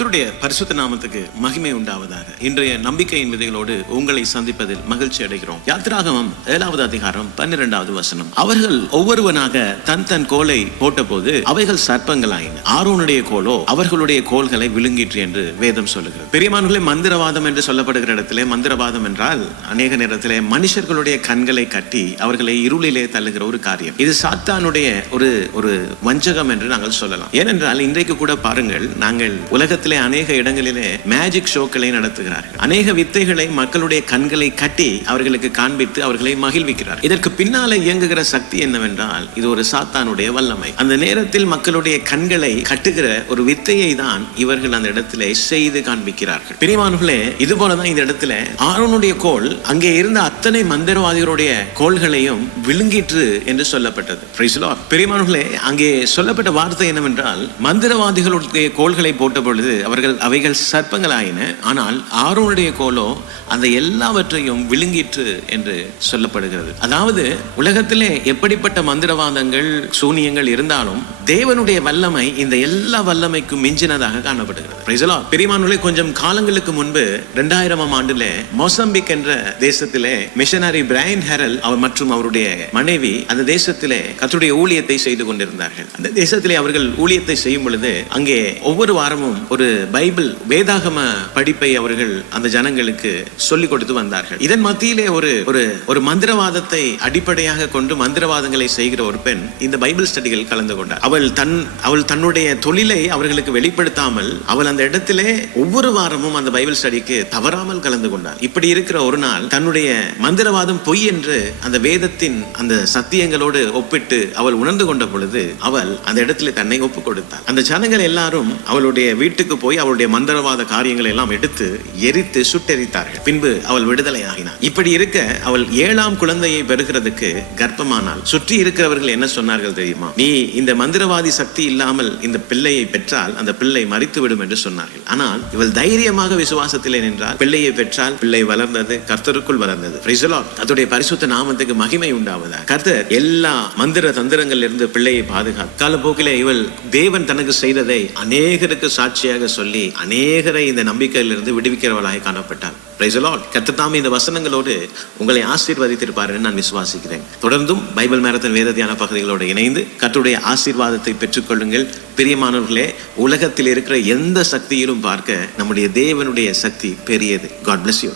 கர்த்தருடைய பரிசுத்த நாமத்துக்கு மகிமை உண்டாவதாக. இன்றைய நம்பிக்கையின் விதைகளோடு உங்களை சந்திப்பதில் மகிழ்ச்சி அடைகிறோம். யாத்திராகமம் ஏழாவது அதிகாரம் பன்னிரெண்டாவது வசனம். அவர்கள் ஒவ்வொருவனாக தன் தன் கோலை போட்டபோது அவைகள் சர்ப்பங்களாயின. ஆரோனுடைய கோலோ அவர்களுடைய கோல்களை விழுங்கிற்று என்று வேதம் சொல்லுகிறது. பெரியமான்களே மந்திரவாதம் என்று சொல்லப்படுகிற இடத்திலே மந்திரவாதம் என்றால் அநேக நேரத்திலே மனுஷர்களுடைய கண்களை கட்டி அவர்களை இருளிலே தள்ளுகிற ஒரு காரியம். இது சாத்தானுடைய ஒரு ஒரு வஞ்சகம் என்று நாங்கள் சொல்லலாம். ஏனென்றால் இன்றைக்கு கூட பாருங்கள் நாங்கள் உலகத்தில் அநேக இடங்களிலே மேஜிக் ஷோக்களை நடத்துகிறார்கள். அநேக வித்தைகளை மக்களுடைய கண்களை கட்டி அவர்களுக்கு காண்பித்து அவர்களை மகிழ்விக்கிறார் இதற்கு பின்னால இயங்குகிற சக்தி என்னவென்றால் இது ஒரு சாத்தானுடைய வல்லமை. அந்த நேரத்தில் மக்களுடைய கண்களை கட்டுகிற ஒரு வித்தையை தான் இவர்கள் அந்த இடத்திலே செய்து காண்பிக்கிறார்கள். பிரிவான்களே இது போலதான் இந்த இடத்துல ஆரோனுடைய கோல் அங்கே இருந்த அத்தனை மந்திரவாதிகளுடைய கோள்களையும் விழுங்கிற்று என்று சொல்லப்பட்டது. Praise அங்கே சொல்லப்பட்ட வார்த்தை என்னவென்றால் மந்திரவாதிகளுடைய கோள்களை போட்ட பொழுது அவர்கள் அவைகள் சர்ப்பங்களாயின. ஆனால் ஆரோனுடைய கோலோ அந்த எல்லாவற்றையும் விழுங்கிற்று என்று சொல்லப்படுகிறது. அதாவது உலகத்திலே எப்படிப்பட்ட மந்திரவாதங்கள் சூனியங்கள் இருந்தாலும் தேவனுடைய வல்லமை இந்த எல்லா வல்லமைக்கும் மிஞ்சினதாக காணப்படுகிறது. Praise கொஞ்சம் காலங்களுக்கு முன்பு இரண்டாயிரமாம் ஆண்டுல மோசம்பிக் என்ற தேசத்திலே மிஷனரி பிரைன் ஹெரல் அவர் மற்றும் அவருடைய மனைவி அந்த தேசத்திலே கத்துடைய ஊழியத்தை செய்து கொண்டிருந்தார்கள். அந்த தேசத்திலே அவர்கள் ஊழியத்தை செய்யும் பொழுது அங்கே ஒவ்வொரு வாரமும் ஒரு பைபிள் வேதாகம படிப்பை அவர்கள் அந்த ஜனங்களுக்கு சொல்லிக் கொடுத்து வந்தார்கள். இதன் மத்தியிலே ஒரு ஒரு ஒரு மந்திரவாதத்தை அடிப்படையாக கொண்டு மந்திரவாதங்களை செய்கிற ஒரு பெண் இந்த பைபிள் ஸ்டடிகள் கலந்து கொண்டார். அவள் தன் அவள் தன்னுடைய தொழிலை அவர்களுக்கு வெளிப்படுத்தாமல் அவள் அந்த இடத்திலே ஒவ்வொரு வாரமும் அந்த பைபிள் ஸ்டடிக்கு தவறாமல் கலந்து கொண்டாள். இப்படி இருக்கிற ஒரு நாள் தன்னுடைய மந்திரவாதம் பொய் என்று அந்த வேதத்தின் அந்த சத்தியங்களோடு ஒப்பிட்டு அவள் உணர்ந்து கொண்ட பொழுது அவள் அந்த இடத்துல தன்னை ஒப்பு கொடுத்தாள். அந்த ஜனங்கள் எல்லாரும் அவளுடைய வீட்டுக்கு போய் அவளுடைய மந்திரவாத காரியங்களை எல்லாம் எடுத்து எரித்து சுட்டெரித்தார்கள். பின்பு அவள் விடுதலை ஆகினாள். இப்படி இருக்க அவள் ஏழாம் குழந்தையை பெறுகிறதுக்கு கர்ப்பமானாள். சுற்றி இருக்கிறவர்கள் என்ன சொன்னார்கள் தெரியுமா? நீ இந்த மந்திர மந்திரவாதி சக்தி இல்லாமல் இந்த பிள்ளையை பெற்றால் அந்த பிள்ளை மறித்துவிடும் என்று சொன்னார்கள். ஆனால் இவள் தைரியமாக விசுவாசத்திலே நின்றால் பிள்ளையை பெற்றால் பிள்ளை வளர்ந்தது கர்த்தருக்குள் வளர்ந்தது. Praise பரிசுத்த நாமத்துக்கு மகிமை உண்டாவதா கர்த்தர் எல்லா மந்திர தந்திரங்கள் இருந்து பிள்ளையை பாதுகாத்து காலப்போக்கிலே இவள் தேவன் தனக்கு செய்ததை அநேகருக்கு சாட்சியாக சொல்லி அநேகரை இந்த நம்பிக்கையிலிருந்து விடுவிக்கிறவளாக காணப்பட்டாள். Praise இந்த வசனங்களோடு உங்களை ஆசீர்வதித்திருப்பார் என்று நான் விசுவாசிக்கிறேன். தொடர்ந்தும் பைபிள் மேரத்தின் வேத தியான பகுதிகளோடு இணைந்து கர்த்தருடைய ஆசீர்வாதத்தை பெற்றுக்கொள்ளுங்கள். பிரியமானவர்களே உலகத்தில் இருக்கிற எந்த சக்தியிலும் பார்க்க நம்முடைய தேவனுடைய சக்தி பெரியது. God bless you